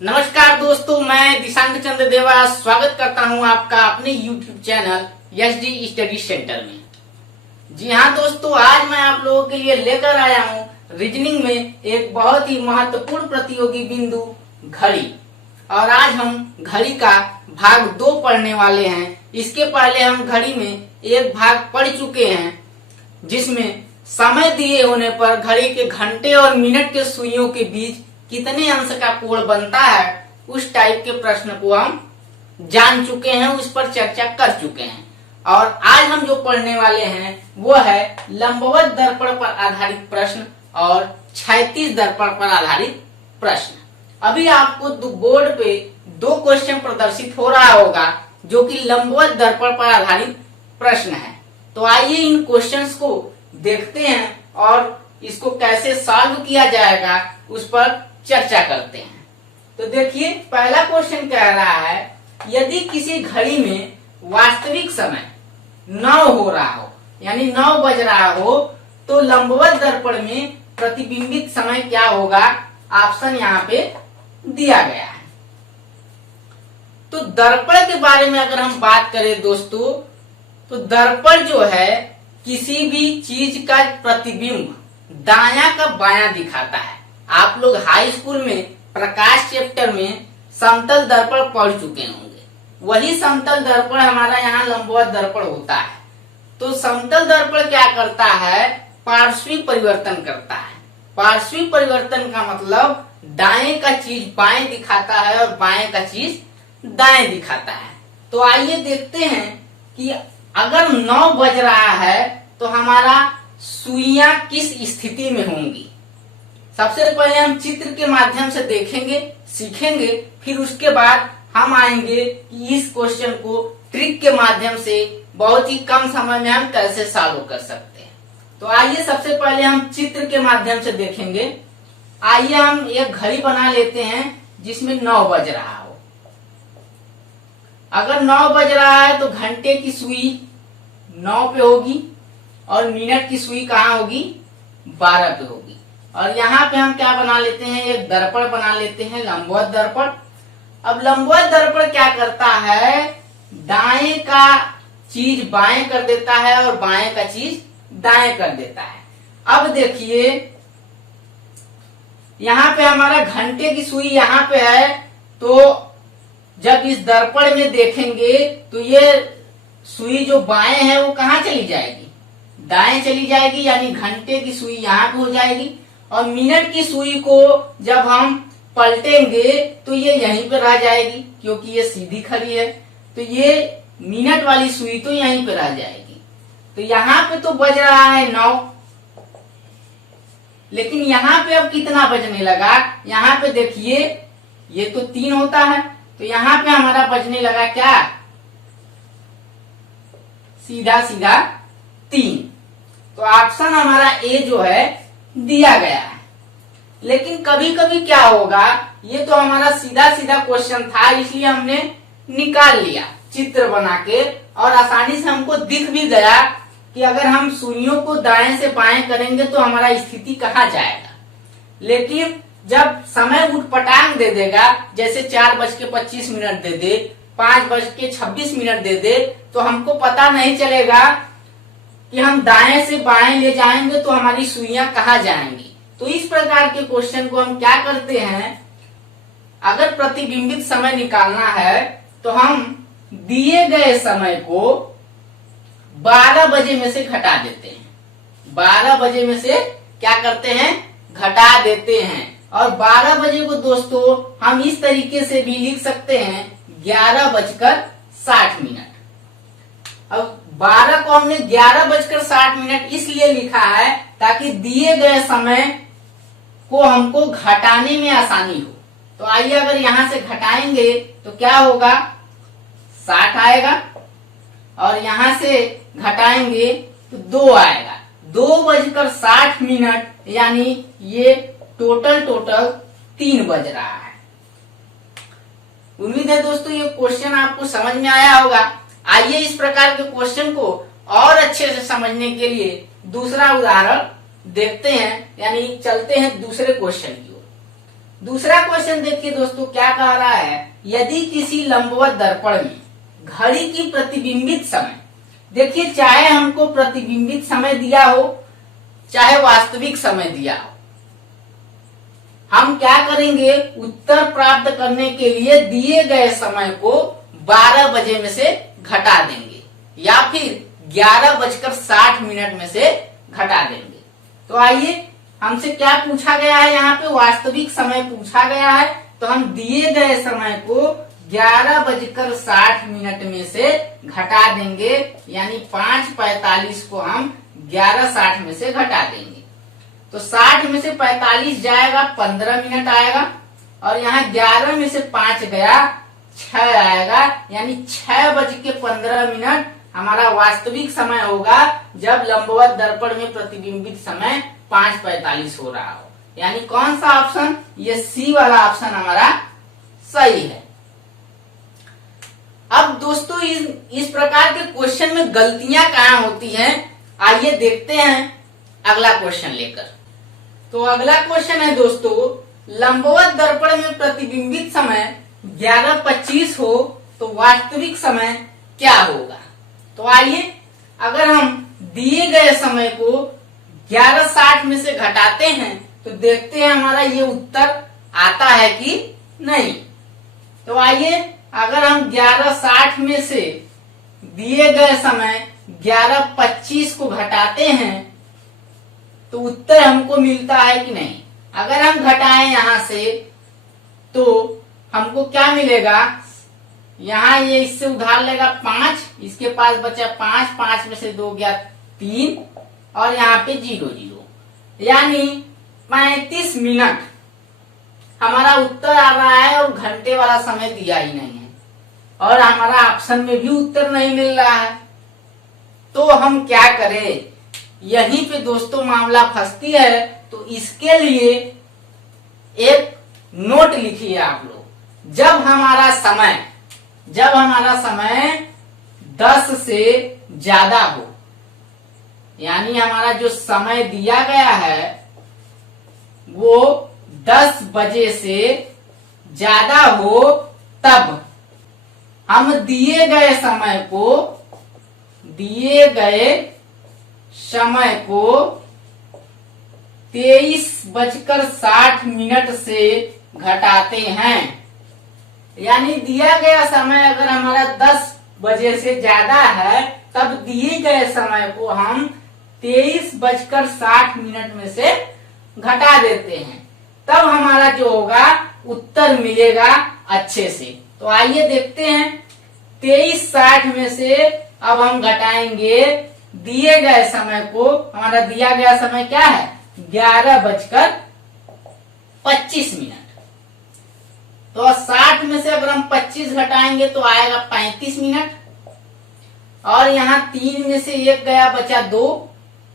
नमस्कार दोस्तों, मैं दिशांक चंद्र देवा स्वागत करता हूं आपका अपने YouTube channel SD study centre में। जी हाँ दोस्तों, आज मैं आप लोगों के लिए लेकर आया हूं रीजनिंग में एक बहुत ही महत्वपूर्ण प्रतियोगी बिंदु घड़ी। और आज हम घड़ी का भाग 2 पढ़ने वाले हैं। इसके पहले हम घड़ी में एक भाग पढ़ चुके हैं जिसमें समय दिए होने पर घड़ी के घंटे और मिनट के सुइयों के बीच कितने अंश का कोण बनता है, उस टाइप के प्रश्न को हम जान चुके हैं, उस पर चर्चा कर चुके हैं। और आज हम जो पढ़ने वाले हैं वो है लंबवत दर्पण पर आधारित प्रश्न और क्षैतिज दर्पण पर आधारित प्रश्न। अभी आपको बोर्ड पे 2 क्वेश्चन प्रदर्शित हो रहा होगा जो कि लंबवत दर्पण पर आधारित प्रश्न है। तो आइए इन क्वेश्चंस को देखते हैं और इसको कैसे सॉल्व किया जाएगा उस पर चर्चा करते हैं। तो देखिए, पहला क्वेश्चन कह रहा है, यदि किसी घड़ी में वास्तविक समय 9 हो रहा हो, यानी 9 बज रहा हो, तो लंबवत दर्पण में प्रतिबिंबित समय क्या होगा? ऑप्शन यहाँ पे दिया गया है। तो दर्पण के बारे में अगर हम बात करें दोस्तों, तो दर्पण जो है किसी भी चीज का प्रतिबिंब दायां का बायां दिखाता है। आप लोग हाई स्कूल में प्रकाश चैप्टर में समतल दर्पण पढ़ चुके होंगे। वही समतल दर्पण हमारा यहाँ लंबवत दर्पण होता है। तो समतल दर्पण क्या करता है? पार्श्विक परिवर्तन करता है। पार्श्विक परिवर्तन का मतलब दाएं का चीज बाएं दिखाता है और बाएं का चीज दाएं दिखाता है। तो आइए देखते हैं कि अगर 9 बज रहा है तो हमारा सुइयां किस स्थिति में होंगी। सबसे पहले हम चित्र के माध्यम से देखेंगे, सीखेंगे, फिर उसके बाद हम आएंगे कि इस क्वेश्चन को ट्रिक के माध्यम से बहुत ही कम समय में हम कैसे सॉल्व कर सकते हैं। तो आइए सबसे पहले हम चित्र के माध्यम से देखेंगे। आइए हम एक घड़ी बना लेते हैं जिसमें 9 बज रहा हो। अगर 9 बज रहा है तो घंटे की सुई 9 पे होगी और मिनट की सुई कहाँ होगी? 12 पे होगी। और यहाँ पे हम क्या बना लेते हैं? एक दर्पण बना लेते हैं, लंबवत दर्पण। अब लंबवत दर्पण क्या करता है? दाएं का चीज बाएं कर देता है और बाएं का चीज दाएं कर देता है। अब देखिए, यहाँ पे हमारा घंटे की सुई यहाँ पे है, तो जब इस दर्पण में देखेंगे तो ये सुई जो बाएं है वो कहाँ चली जाएगी? दाएं चली जाएगी, यानी घंटे की सुई यहाँ पे हो जाएगी। और मिनट की सुई को जब हम पलटेंगे तो ये यहीं पे रह जाएगी, क्योंकि ये सीधी खड़ी है। तो ये मिनट वाली सुई तो यहीं पे रह जाएगी। तो यहाँ पे तो बज रहा है 9, लेकिन यहाँ पे अब कितना बजने लगा? यहाँ पे देखिए, ये तो 3 होता है, तो यहाँ पे हमारा बजने लगा क्या? सीधा सीधा 3। तो ऑप्शन हमारा ए जो है दिया गया है। लेकिन कभी कभी क्या होगा, ये तो हमारा सीधा सीधा क्वेश्चन था, इसलिए हमने निकाल लिया चित्र बना के, और आसानी से हमको दिख भी गया कि अगर हम सुइयों को दाएं से बाएं करेंगे तो हमारा स्थिति कहाँ जाएगा। लेकिन जब समय उठपटांग दे देगा, जैसे 4:25 दे दे, 5:26 दे दे, तो हमको पता नहीं चलेगा कि हम दाएं से बाएं ले जाएंगे तो हमारी सुइयां कहाँ जाएंगी। तो इस प्रकार के क्वेश्चन को हम क्या करते हैं, अगर प्रतिबिंबित समय निकालना है तो हम दिए गए समय को 12 बजे में से घटा देते हैं। 12 बजे में से क्या करते हैं? घटा देते हैं। और 12 बजे को दोस्तों हम इस तरीके से भी लिख सकते हैं, 11:60। अब 12 को हमने 11:60 इसलिए लिखा है ताकि दिए गए समय को हमको घटाने में आसानी हो। तो आइए अगर यहाँ से घटाएंगे तो क्या होगा? 60 आएगा, और यहाँ से घटाएंगे तो 2 आएगा। 2:60, यानी ये टोटल 3 बज रहा है। उम्मीद है दोस्तों ये क्वेश्चन आपको समझ में आया होगा। आइए इस प्रकार के क्वेश्चन को और अच्छे से समझने के लिए दूसरा उदाहरण देखते हैं, यानी चलते हैं दूसरे क्वेश्चन की ओर। दूसरा क्वेश्चन देखिए दोस्तों, क्या कह रहा है, यदि किसी लंबवत दर्पण में घड़ी की प्रतिबिंबित समय, देखिए चाहे हमको प्रतिबिंबित समय दिया हो चाहे वास्तविक समय दिया हो, हम क्या करेंगे, उत्तर प्राप्त करने के लिए दिए गए समय को 12 बजे में से घटा देंगे या फिर 11:60 में से घटा देंगे। तो आइए, हमसे क्या पूछा गया है, यहाँ पे वास्तविक समय पूछा गया है, तो हम दिए गए समय को 11:60 में से घटा देंगे, यानी 5:45 को हम 11:60 में से घटा देंगे। तो 60 में से 45 जाएगा, 15 मिनट आएगा, और यहाँ 11 में से 5 गया, 6 आएगा, यानी 6:15 हमारा वास्तविक समय होगा जब लंबवत दर्पण में प्रतिबिंबित समय 5:45 हो रहा हो। यानी कौन सा ऑप्शन, ये सी वाला ऑप्शन हमारा सही है। अब दोस्तों इस प्रकार के क्वेश्चन में गलतियां कहाँ होती हैं, आइए देखते हैं अगला क्वेश्चन लेकर। तो अगला क्वेश्चन है दोस्तों, लंबवत दर्पण में प्रतिबिंबित समय 11:25 हो तो वास्तविक समय क्या होगा। तो आइए, अगर हम दिए गए समय को 11:60 में से घटाते हैं तो देखते हैं हमारा ये उत्तर आता है कि नहीं। तो आइए, अगर हम 11:60 में से दिए गए समय 11:25 को घटाते हैं तो उत्तर हमको मिलता है कि नहीं। अगर हम घटाएं यहां से तो हमको क्या मिलेगा, यहाँ ये इससे उधार लेगा 5, इसके पास बचा 5, 5 में से 2 गया 3, और यहाँ पे 0, 0, यानी 35 मिनट हमारा उत्तर आ रहा है, और घंटे वाला समय दिया ही नहीं है, और हमारा ऑप्शन में भी उत्तर नहीं मिल रहा है। तो हम क्या करें, यहीं पे दोस्तों मामला फंसती है। तो इसके लिए एक नोट लिखिए आप लोग, जब हमारा समय 10 से ज्यादा हो, यानी हमारा जो समय दिया गया है वो 10 बजे से ज्यादा हो, तब हम दिए गए समय को 23:60 से घटाते हैं। यानी दिया गया समय अगर हमारा 10 बजे से ज्यादा है, तब दिए गए समय को हम 23:60 में से घटा देते हैं, तब हमारा जो होगा उत्तर मिलेगा अच्छे से। तो आइए देखते हैं, 23:60 में से अब हम घटाएंगे दिए गए समय को। हमारा दिया गया समय क्या है, 11:25। तो 60 में से अगर हम 25 घटाएंगे तो आएगा 35 मिनट, और यहाँ 3 में से 1 गया बचा 2,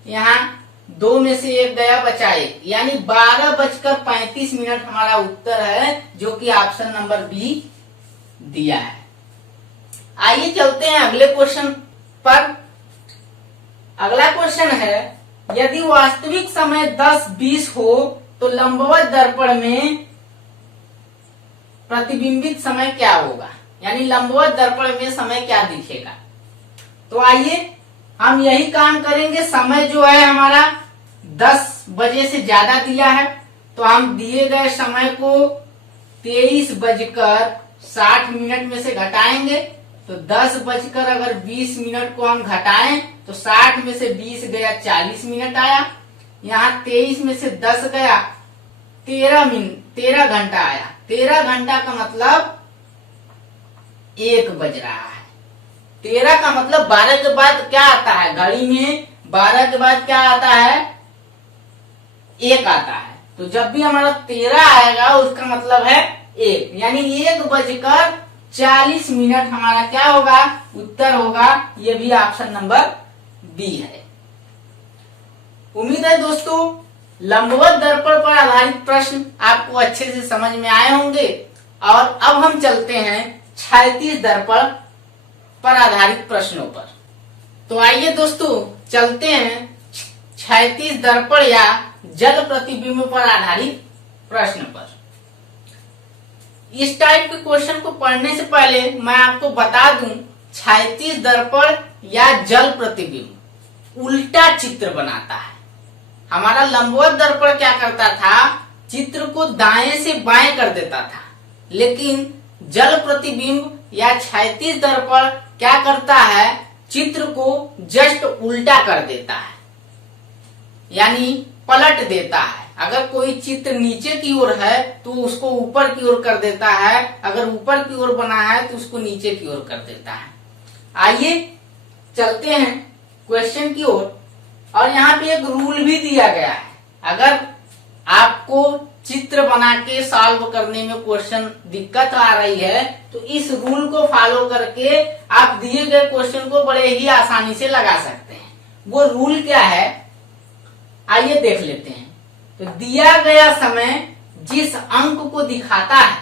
यहाँ 2 में से 1 गया बचा 1, यानी 12:35 हमारा उत्तर है, जो कि ऑप्शन नंबर बी दिया है। आइए चलते हैं अगले क्वेश्चन पर। अगला क्वेश्चन है, यदि वास्तविक समय 10:20 हो तो लंबवत दर्पण में प्रतिबिंबित समय क्या होगा, यानी लंबवत दर्पण में समय क्या दिखेगा। तो आइए हम यही काम करेंगे। समय जो है हमारा 10 बजे से ज्यादा दिया है, तो हम दिए गए समय को 23:60 में से घटाएंगे। तो 10:20 को हम घटाएं तो 60 में से 20 गया 40 मिनट आया, यहाँ 23 में से 10 गया 13 घंटा आया। 13 घंटा का मतलब 1 बज रहा है। 13 का मतलब 12 के बाद क्या आता है, घड़ी में 12 के बाद क्या आता है, 1 आता है। तो जब भी हमारा 13 आएगा उसका मतलब है 1, यानी 1:40 हमारा क्या होगा, उत्तर होगा। ये भी ऑप्शन नंबर बी है। उम्मीद है दोस्तों लंबवत दर्पण पर आधारित प्रश्न आपको अच्छे से समझ में आए होंगे। और अब हम चलते हैं क्षैतिज दर्पण पर आधारित प्रश्नों पर। तो आइए दोस्तों चलते हैं क्षैतिज दर्पण या जल प्रतिबिंब पर आधारित प्रश्न पर। इस टाइप के क्वेश्चन को पढ़ने से पहले मैं आपको बता दूं, क्षैतिज दर्पण या जल प्रतिबिंब उल्टा चित्र बनाता है। हमारा लंबवत दर्पण क्या करता था, चित्र को दाएं से बाएं कर देता था, लेकिन जल प्रतिबिंब या क्षैतिज दर्पण क्या करता है, चित्र को जस्ट उल्टा कर देता है, यानी पलट देता है। अगर कोई चित्र नीचे की ओर है तो उसको ऊपर की ओर कर देता है, अगर ऊपर की ओर बना है तो उसको नीचे की ओर कर देता है। आइए चलते हैं क्वेश्चन की ओर। और यहाँ पे एक रूल भी दिया गया है, अगर आपको चित्र बना के सॉल्व करने में क्वेश्चन दिक्कत आ रही है तो इस रूल को फॉलो करके आप दिए गए क्वेश्चन को बड़े ही आसानी से लगा सकते हैं। वो रूल क्या है, आइए देख लेते हैं। तो दिया गया समय जिस अंक को दिखाता है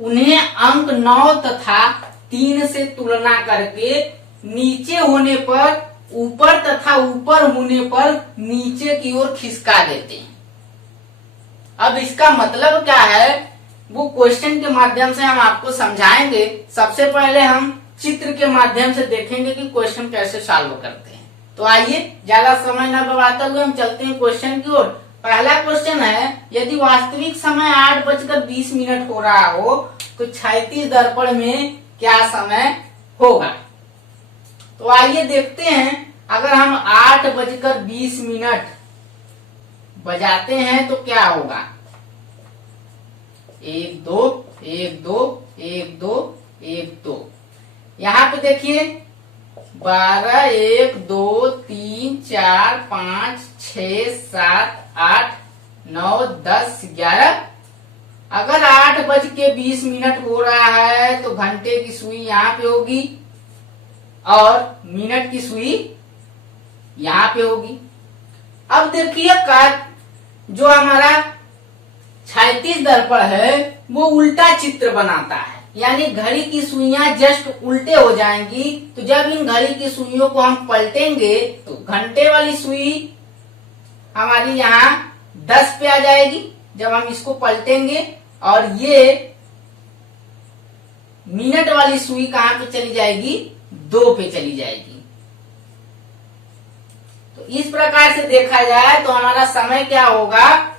उन्हें अंक 9 तथा 3 से तुलना करके नीचे होने पर ऊपर तथा ऊपर होने पर नीचे की ओर खिसका देते हैं। अब इसका मतलब क्या है वो क्वेश्चन के माध्यम से हम आपको समझाएंगे। सबसे पहले हम चित्र के माध्यम से देखेंगे कि क्वेश्चन कैसे सॉल्व करते हैं। तो आइए ज्यादा समय न गवाते हुए हम चलते हैं क्वेश्चन की ओर। पहला क्वेश्चन है, यदि वास्तविक समय 8:20 हो रहा हो तो क्षैतिज दर्पण में क्या समय होगा। तो आइए देखते हैं, अगर हम 8:20 बजाते हैं तो क्या होगा, 1 2 1 2 1 2 1 2। यहाँ पे देखिए 12 1 2 3 4 5 6 7 8 9 10 11। अगर 8:20 हो रहा है तो घंटे की सुई यहाँ पे होगी और मिनट की सुई यहाँ पे होगी। अब देखिए जो हमारा क्षैतिज दर्पण है वो उल्टा चित्र बनाता है, यानी घड़ी की सुइयां जस्ट उल्टे हो जाएंगी। तो जब इन घड़ी की सुइयों को हम पलटेंगे तो घंटे वाली सुई हमारी यहाँ 10 पे आ जाएगी जब हम इसको पलटेंगे, और ये मिनट वाली सुई कहाँ पे चली जाएगी, 2 पे चली जाएगी। तो इस प्रकार से देखा जाए तो हमारा समय क्या होगा,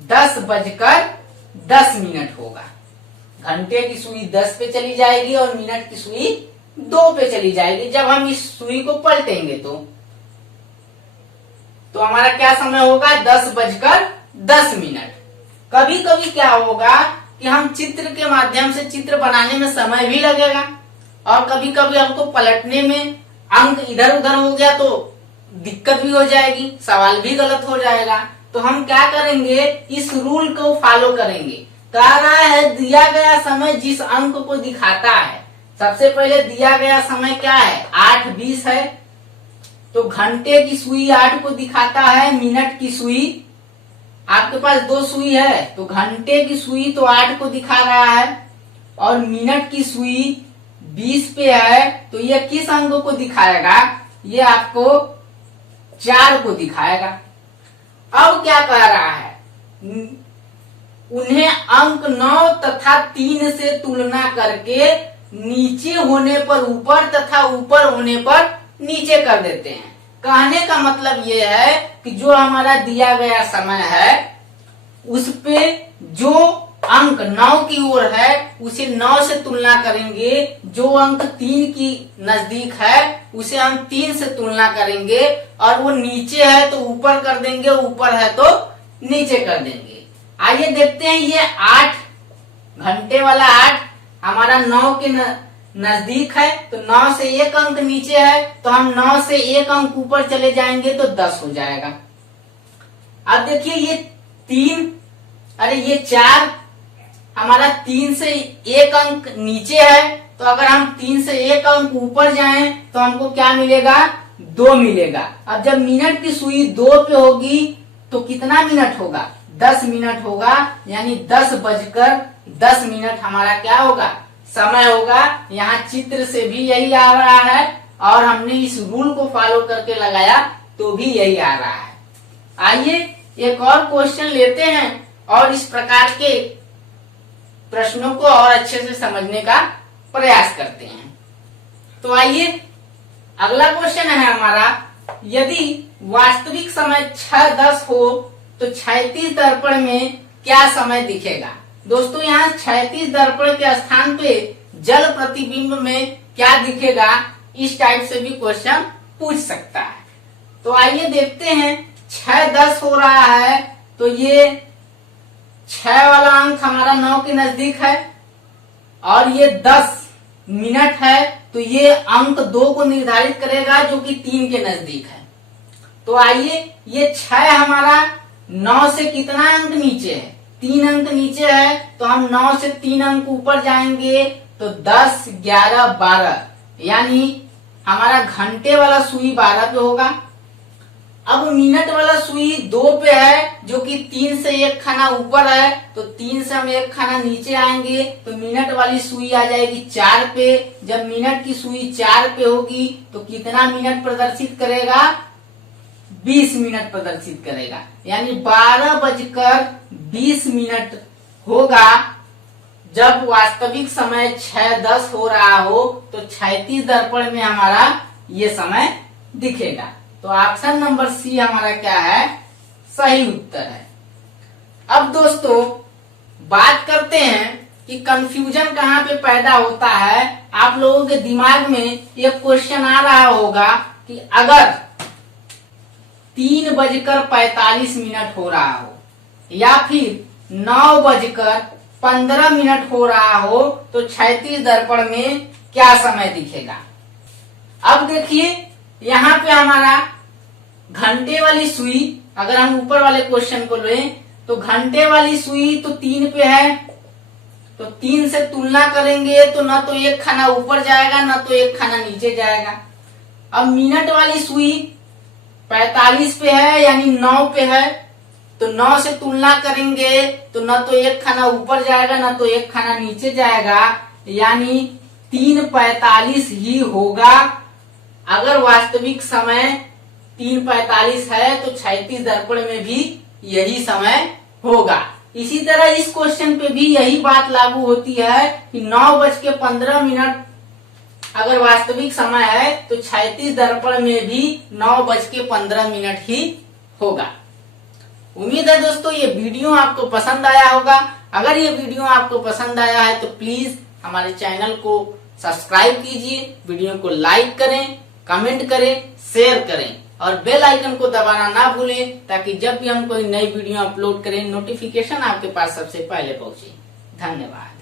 10:10 होगा। घंटे की सुई 10 पे चली जाएगी और मिनट की सुई 2 पे चली जाएगी जब हम इस सुई को पलटेंगे। तो हमारा क्या समय होगा, 10:10। कभी कभी क्या होगा कि हम चित्र के माध्यम से चित्र बनाने में समय भी लगेगा और कभी कभी हमको पलटने में अंक इधर उधर हो गया तो दिक्कत भी हो जाएगी, सवाल भी गलत हो जाएगा। तो हम क्या करेंगे, इस रूल को फॉलो करेंगे। कह रहा है दिया गया समय जिस अंक को दिखाता है, सबसे पहले दिया गया समय क्या है, 8:20 है। तो घंटे की सुई 8 को दिखाता है, मिनट की सुई, आपके पास 2 सुई है तो घंटे की सुई तो 8 को दिखा रहा है और मिनट की सुई 20 पे है। तो ये किस अंक को दिखाएगा, ये आपको 4 को दिखाएगा। अब क्या कह रहा है, उन्हें अंक 9 तथा 3 से तुलना करके नीचे होने पर ऊपर तथा ऊपर होने पर नीचे कर देते हैं। कहने का मतलब ये है कि जो हमारा दिया गया समय है उस पे जो अंक 9 की ओर है उसे 9 से तुलना करेंगे, जो अंक 3 की नजदीक है उसे हम 3 से तुलना करेंगे, और वो नीचे है तो ऊपर कर देंगे, ऊपर है तो नीचे कर देंगे। आइए देखते हैं, ये 8 घंटे वाला 8 हमारा 9 के नजदीक है तो 9 से 1 अंक नीचे है, तो हम 9 से 1 अंक ऊपर चले जाएंगे तो 10 हो जाएगा। अब देखिए ये 3, अरे ये 4 हमारा 3 से 1 अंक नीचे है, तो अगर हम 3 से 1 अंक ऊपर जाएं तो हमको क्या मिलेगा, 2 मिलेगा। अब जब मिनट की सुई 2 पे होगी तो कितना मिनट होगा, 10 मिनट होगा, यानी 10:10 हमारा क्या होगा, समय होगा। यहाँ चित्र से भी यही आ रहा है और हमने इस रूल को फॉलो करके लगाया तो भी यही आ रहा है। आइए एक और क्वेश्चन लेते हैं और इस प्रकार के प्रश्नों को और अच्छे से समझने का प्रयास करते हैं। तो आइए अगला क्वेश्चन है हमारा, यदि वास्तविक समय 6:10 हो तो क्षैतिज दर्पण में क्या समय दिखेगा। दोस्तों यहाँ क्षैतिज दर्पण के स्थान पे जल प्रतिबिंब में क्या दिखेगा, इस टाइप से भी क्वेश्चन पूछ सकता है। तो आइए देखते हैं, 6:10 हो रहा है तो ये 6 वाला अंक हमारा 9 के नजदीक है और ये 10 मिनट है तो ये अंक 2 को निर्धारित करेगा जो कि 3 के नजदीक है। तो आइए, ये 6 हमारा 9 से कितना अंक नीचे है, 3 अंक नीचे है, तो हम 9 से 3 अंक ऊपर जाएंगे तो 10, 11, 12, यानी हमारा घंटे वाला सुई 12 पे होगा। अब मिनट वाला सुई 2 पे है जो कि 3 से 1 खाना ऊपर है, तो 3 से हम 1 खाना नीचे आएंगे तो मिनट वाली सुई आ जाएगी 4 पे। जब मिनट की सुई 4 पे होगी तो कितना मिनट प्रदर्शित करेगा, 20 मिनट प्रदर्शित करेगा, यानी 12:20 होगा। जब वास्तविक समय 6:10 हो रहा हो तो क्षैतिज दर्पण में हमारा ये समय दिखेगा। तो ऑप्शन नंबर सी हमारा क्या है, सही उत्तर है। अब दोस्तों बात करते हैं कि कंफ्यूजन कहाँ पे पैदा होता है। आप लोगों के दिमाग में ये क्वेश्चन आ रहा होगा कि अगर 3:45 हो रहा हो या फिर 9:15 हो रहा हो तो क्षैतिज दर्पण में क्या समय दिखेगा। अब देखिए यहाँ पे हमारा घंटे वाली सुई, अगर हम ऊपर वाले क्वेश्चन को लें तो घंटे वाली सुई तो 3 पे है, तो 3 से तुलना करेंगे तो न तो 1 खाना ऊपर जाएगा न तो 1 खाना नीचे जाएगा। अब मिनट वाली सुई 45 पे है यानी 9 पे है, तो 9 से तुलना करेंगे तो न तो 1 खाना ऊपर जाएगा न तो 1 खाना नीचे जाएगा, यानी 3:45 ही होगा। अगर वास्तविक समय 3:45 है तो क्षैतिज दर्पण में भी यही समय होगा। इसी तरह इस क्वेश्चन पे भी यही बात लागू होती है कि 9:15 अगर वास्तविक समय है तो क्षैतिज दर्पण में भी 9:15 ही होगा। उम्मीद है दोस्तों ये वीडियो आपको पसंद आया होगा। अगर ये वीडियो आपको पसंद आया है तो प्लीज हमारे चैनल को सब्सक्राइब कीजिए, वीडियो को लाइक करें, कमेंट करें, शेयर करें और बेल आइकन को दबाना ना भूलें ताकि जब भी हम कोई नई वीडियो अपलोड करें नोटिफिकेशन आपके पास सबसे पहले पहुंचे। धन्यवाद।